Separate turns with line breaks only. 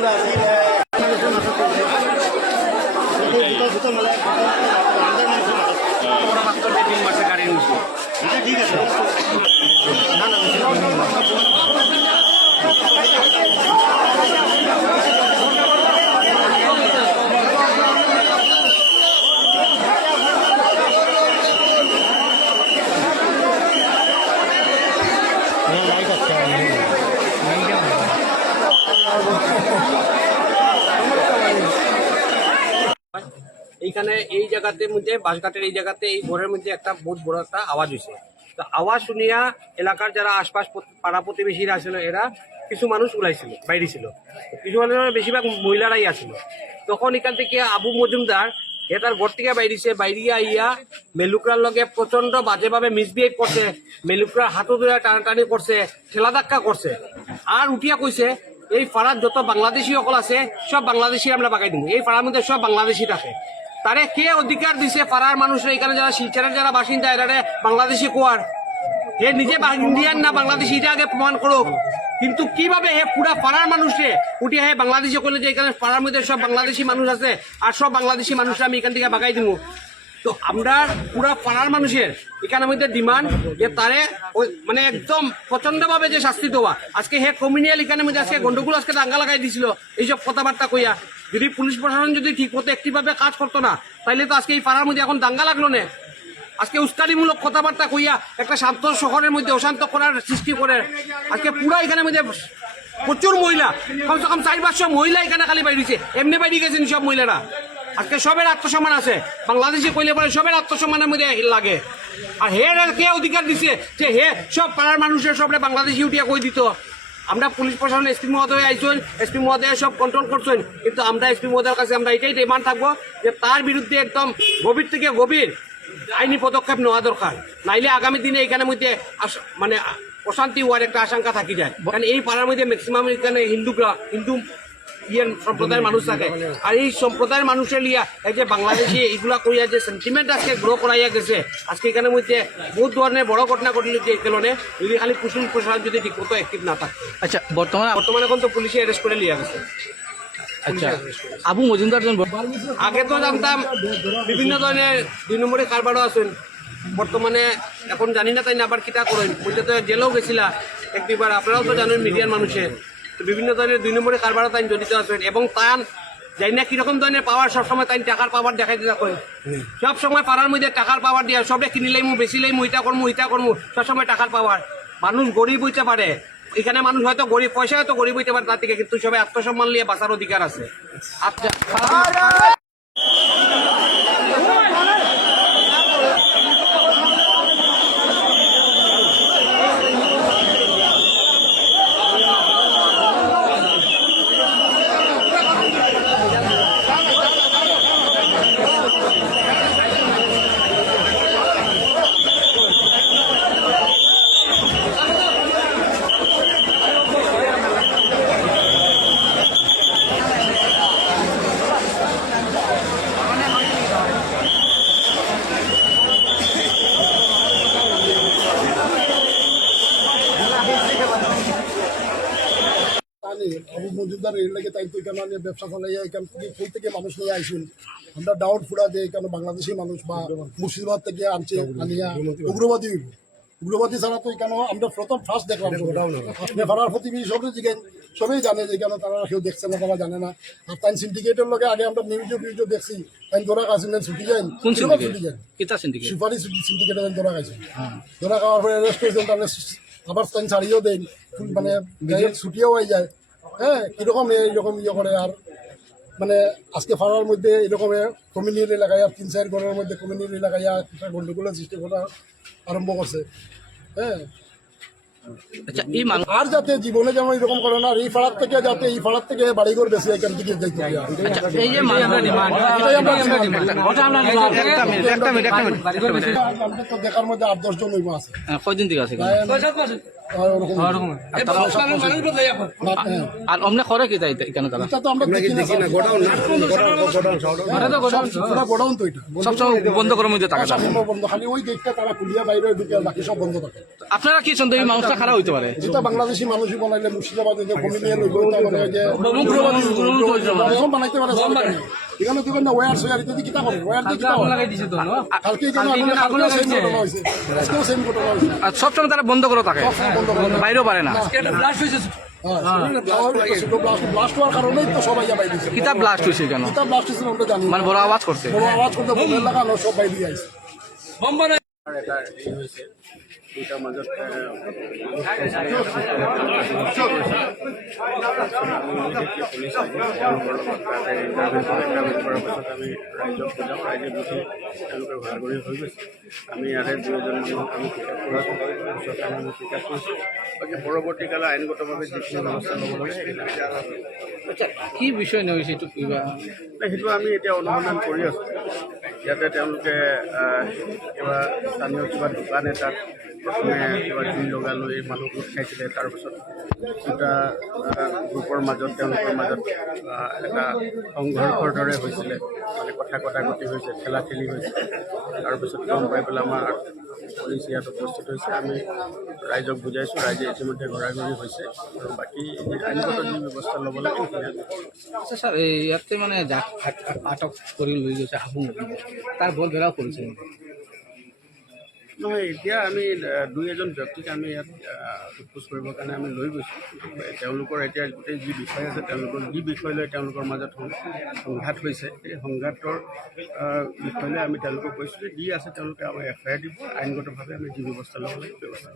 ঠিক আছে না না
এইখানে এই জায়গাতে মধ্যে বাসঘাটের এই জায়গাতে, এই ঘরের মধ্যে একটা বহুত বড় একটা আওয়াজ হয়েছে। তো আওয়াজ শুনিয়া এলাকার যারা আশপাশ পাড়া প্রতিবেশীরা আছিল এরা কিছু মানুষ ওলাইছিল বাইরে ছিল। কিছু মানুষের বেশিরভাগ মহিলারাই আছিল। তখন এখান থেকে আবু মজুমদার, এ তার ঘর থেকে বাইরিছে, বাইরিয়া আইয়া মেলুকরার লগে প্রচণ্ড বাজেভাবে মিসবিহেভ করছে মেলুকরার হাতও ধরে টানাটানি করছে, ঠেলা ধাক্কা করছে। আর উঠিয়া কইছে, এই পাড়ার যত বাংলাদেশি সকল আছে, সব বাংলাদেশি আমরা বাগাই দিব। এই পাড়ার মধ্যে সব বাংলাদেশি থাকে। তারে কে অধিকার দিছে পাড়ার মানুষরা? এখানে যারা শিলচরের যারা বাসিন্দা, এরা বাংলাদেশি কোয়ার। হে নিজে ইন্ডিয়ান না বাংলাদেশি, এটা আগে প্রমাণ করুক কিন্তু কীভাবে হে পুরা পাড়ার মানুষে উঠে হে বাংলাদেশে করলে যে এখানে পাড়ার মধ্যে সব বাংলাদেশি মানুষ আছে, আর সব বাংলাদেশি মানুষরা আমি এখান থেকে বাগাই দিব তো আমরা পুরা পাড়ার মানুষের এখানে মধ্যে ডিমান্ড যে তারে ওই মানে একদম প্রচণ্ড ভাবে যে শাস্তি দেওয়া। আজকে হে কমিউনিয়াল এখানে মধ্যে আজকে গন্ডগোল আজকে দাঙ্গা লাগাই দিছিল, এইসব কথাবার্তা কইয়া। যদি পুলিশ প্রশাসন যদি ঠিক মতো একটিভাবে কাজ করতো না, তাইলে তো আজকে এই পাড়ার মধ্যে এখন দাঙ্গা লাগল না। আজকে উস্কানিমূলক কথাবার্তা কইয়া একটা শান্ত শহরের মধ্যে অশান্ত করার সৃষ্টি করে। আজকে পুরা এখানে মধ্যে প্রচুর মহিলা, কমসে কম চার পাঁচশো মহিলা এখানে খালি বাইরেছে এমনি বাইরে গেছেন সব মহিলারা। আজকে সবের আত্মসম্মান আছে। বাংলাদেশি কইলে পরে সবের আত্মসম্মানের মধ্যে লাগে। আর হে কে অধিকার দিছে যে হে সব পাড়ার মানুষের সবরে বাংলাদেশি উঠিয়া কই দিত? আমরা পুলিশ প্রশাসন এসপি মহোদয় আইসেন এসপি মহোদয় সব কন্ট্রোল করছেন। কিন্তু আমরা এসপি মহোদয়ের কাছে আমরা এটাই ডিমান্ড থাকব যে তার বিরুদ্ধে একদম গভীর থেকে গভীর আইনি পদক্ষেপ নেওয়া দরকার। নাইলে আগামী দিনে এখানে মধ্যে মানে অশান্তি হওয়ার একটা আশঙ্কা থাকি যায়। কারণ এই পাড়ার মধ্যে ম্যাক্সিমাম এখানে হিন্দুরা হিন্দু ইয়ে সম্প্রদায়ের মানুষ থাকে। আর এই সম্প্রদায়ের মানুষের লিয়া এই যে বাংলাদেশি এইগুলা কইয়া যে সেন্টিমেন্ট আজকে গ্রো করাইয়া গেছে আজকে এখানে মধ্যে বহুত ধরনের বড় ঘটনা ঘটল যে কারণে যদি খালি পুলিশ প্রশাসন যদি ঠিক মতো অ্যাক্টিভ না থাকে।
আচ্ছা বর্তমানে
বর্তমানে এখন তো পুলিশে অ্যারেস্ট করে লিয়া গেছে।
আচ্ছা আবু মজুমদার
আগে তো জানতাম বিভিন্ন ধরনের দুই নম্বরে কারবারও আছেন। বর্তমানে এখন জানি না তাই না আবার কিতা করেন। বলতে তো জেলেও গেছিলা এক দুইবার। আপনারাও তো জানেন মিডিয়ার মানুষে। তো বিভিন্ন ধরনের দুই নম্বরে কারবারও তাই জড়িত আছেন এবং তান জানি না কীরকম ধরনের পাওয়ার সবসময় তাই টাকার পাওয়ার দেখাই দিতে কয়ে সব সময় পাড়ার মধ্যে টাকার পাওয়ার দিয়ে সবে কিনিলেই মু বেশি মু ইটা করমু ইটা করমু সবসময় টাকার পাওয়ার মানুষ গরিব হইতে পারে। এখানে মানুষ হয়তো গরিব পয়সা হয়তো গরিব হইতে পারে তার থেকে কিন্তু সবাই আত্মসম্মান নিয়ে বাঁচার অধিকার আছে। আচ্ছা
জানি আবু মজুমদার এর লাগে তাই তো এখানে আমি ব্যবসা চালাইয়া এখান থেকে কই থেকে মানুষ নিয়ে আইসুন? আমরা ডাউট ফুরা যে এখানে বাংলাদেশি মানুষ বা মুর্শিদাবাদ থেকে আনছে আনিয়া উগ্রবাদী উগ্রবাদী ছাড়া তো এখানে আমরা প্রথম ফার্স্ট দেখলাম আপনি প্রতিবেশী সবই জানে যে এখানে তারা কেউ দেখছে না তারা জানে না। আর তাই সিন্ডিকেটের লগে আগে আমরা নিউজে ফিউজে দেখছি তাই ধরা কাছিলেন ছুটি যান ছুটি সুপারি সিন্ডিকেটে ধরা খাইছে। ধরা খাওয়ার পরে অ্যারেস্ট করেছেন তাহলে আবার তাই ছাড়িয়েও দেন। মানে ছুটিও হয়ে যায়। হ্যাঁ কীরকম এইরকম ইয়ে করে আর মানে আজকে ফাড়ার মধ্যে এরকম কমিউনিটি লাগাইয়া তিন চার ঘরের মধ্যে কমিউনিটি লাগাইয়া একটা গন্ডগোলের সৃষ্টি করা আরম্ভ করছে। হ্যাঁ।
আচ্ছা
আর যাতে জীবনে যেমন এরকম করে না এই ফাড়ার থেকে যাতে এই ফাড়ার থেকে বাড়িঘর বেশি এখান থেকে যাইতে দেখার মধ্যে আট দশজন হইব আছে
হ্যাঁ, কয়দিন থেকে আছে
হ্যাঁ।
আর অমনে করে কি তাই এখানে তারা?
এটা তো আমরা দেখি না স্যার। সব- পুরা গোডাউন তো এটা।
সবসময় বন্ধ করার মধ্যে থাকে তারা
সম্পূর্ণ বন্ধ। খালি ওই গেটটা তারা খুলিয়া বাইরে ঢুকে বাকি সব বন্ধ থাকে।
আপনারা কি শুনতে এই মানুষটা খারাপ হইতে পারে?
যেটা বাংলাদেশি মানুষই বানাইলে মুর্শিদাবাদ বানাইতে পারে। এখানে না ওয়ার সোয়ার ইত্যাদি কিতা করে ওয়ার দিয়ে কিতা করে? কালকে কেন আগুন সেম ঘটনা হইছে আজকেও সেম ঘটনা হইছে
আর সবসময় তারা বন্ধ করে থাকে। বাইরেও পারে না?
আজকে তো
কিতাব ব্লাস্ট হয়েছে কেন মানে বড় আওয়াজ করছে।
বড় আওয়াজ করতে লাগানো সব বাইরে আইছে
আর এটা এই হৈছে দুইটাৰ মাজত তেওঁলোকৰ ইণ্টাৰভিউ কৰে কৰাৰ পাছত আমি ৰাইজক বুজাওঁ ৰাইজে বুজি তেওঁলোকে ঘূৰা-ঘূৰি হৈ গৈছে আমি ইয়াতে দুই এজন মানুহক আমি পিকআপ কৰাইছোঁ পিছত আমি পিকআপ কৰিছোঁ বাকী পৰৱৰ্তীকালে আইনগতভাৱে যিখিনি ব্যৱস্থা ল'ব লাগে
আচ্ছা কি বিষয় নিয়ে হয়েছে একটু কিবা
সেইটো আমি এতিয়া অনুসন্ধান কৰি আছোঁ। ইয়াতে তেওঁলোকে আহ, কিবা স্থানীয় কিবা দোকান এটাত প্ৰথমে জুই লগাই লৈ মানুহ গোট খাইছিলে তাৰপিছত দুটা গ্ৰুপৰ মাজত, তেওঁলোকৰ মাজত এটা সংঘৰ্ষৰ দৰে হৈছিলে। মানে কথা কটাকটি হৈছে ঠেলা ঠেলি হৈছে তাৰপিছত গম পাই পেলাই আমাৰ পুলিচ ইয়াত উপস্থিত হৈছে। আমি ৰাইজক বুজাইছোঁ, ৰাইজে ইতিমধ্যে ঘূৰা-ঘূৰি হৈছে। আৰু বাকী আইনগত যি ব্যৱস্থা ল'ব লাগে
আচ্ছা এই ইয়াতে মানে আটক কৰি লৈ গৈছে আবু তাৰ বল বেৰাও কৰিছে
নহয় এতিয়া আমি দুই এজন ব্যক্তিক আমি ইয়াত আহ, কৰিবৰ কাৰণে আমি লৈ গৈছোঁ। তেওঁলোকৰ এতিয়া গোটেই যি বিষয় আছে তেওঁলোকৰ যি বিষয় লৈ তেওঁলোকৰ মাজত সংঘাত হৈছে সেই সংঘাতৰ বিষয় লৈ আমি তেওঁলোকক কৈছোঁ যে যি আছে তেওঁলোকে আমাৰ এফ আই আৰ দিব আইনগতভাৱে আমি যি ব্যৱস্থা ল'ব লাগে ব্যৱস্থা